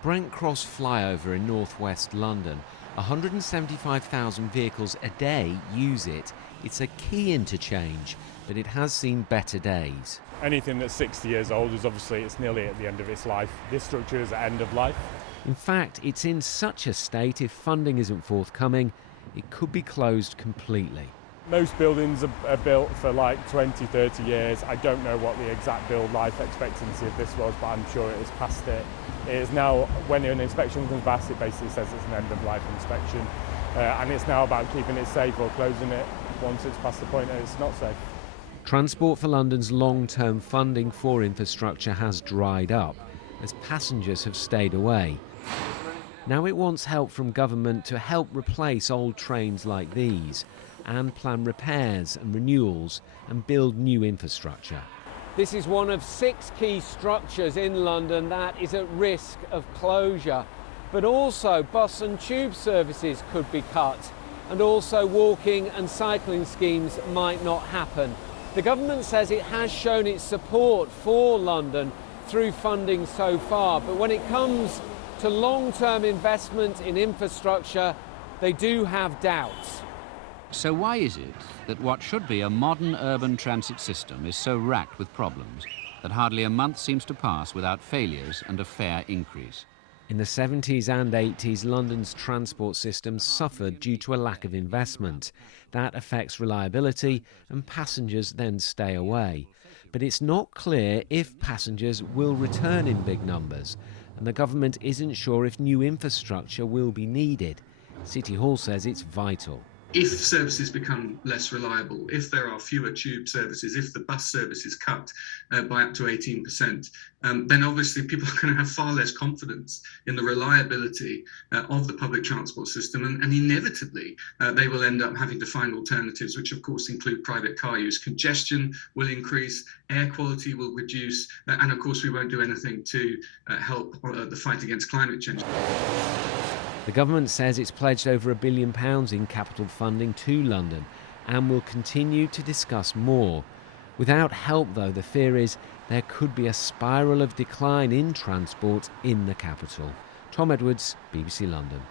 Brent Cross flyover in northwest London. 175,000 vehicles a day use it. It's a key interchange, but it has seen better days. Anything that's 60 years old is obviously it's nearly at the end of its life. This structure is at end of life. In fact, it's in such a state, if funding isn't forthcoming, it could be closed completely. Most buildings are built for like 20, 30 years. I don't know what the exact build life expectancy of this was, but I'm sure it is past it. It is now, when an inspection comes back, it basically says it's an end of life inspection. And it's now about keeping it safe or closing it once it's past the point that it's not safe. Transport for London's long-term funding for infrastructure has dried up as passengers have stayed away. Now it wants help from government to help replace old trains like these and plan repairs and renewals and build new infrastructure. This is one of 6 key structures in London that is at risk of closure. But also bus and tube services could be cut, and also walking and cycling schemes might not happen. The government says it has shown its support for London through funding so far, but when it comes to long-term investment in infrastructure, they do have doubts. So why is it that what should be a modern urban transit system is so racked with problems that hardly a month seems to pass without failures and a fare increase? In the 70s and 80s, London's transport system suffered due to a lack of investment. That affects reliability and passengers then stay away. But it's not clear if passengers will return in big numbers, and the government isn't sure if new infrastructure will be needed. City Hall says it's vital. If services become less reliable, if there are fewer tube services, if the bus service is cut by up to 18%, then obviously people are going to have far less confidence in the reliability of the public transport system, and inevitably they will end up having to find alternatives, which of course include private car use. Congestion will increase, air quality will reduce, and of course we won't do anything to help the fight against climate change. The government says it's pledged over £1 billion in capital funding to London and will continue to discuss more. Without help, though, the fear is there could be a spiral of decline in transport in the capital. Tom Edwards, BBC London.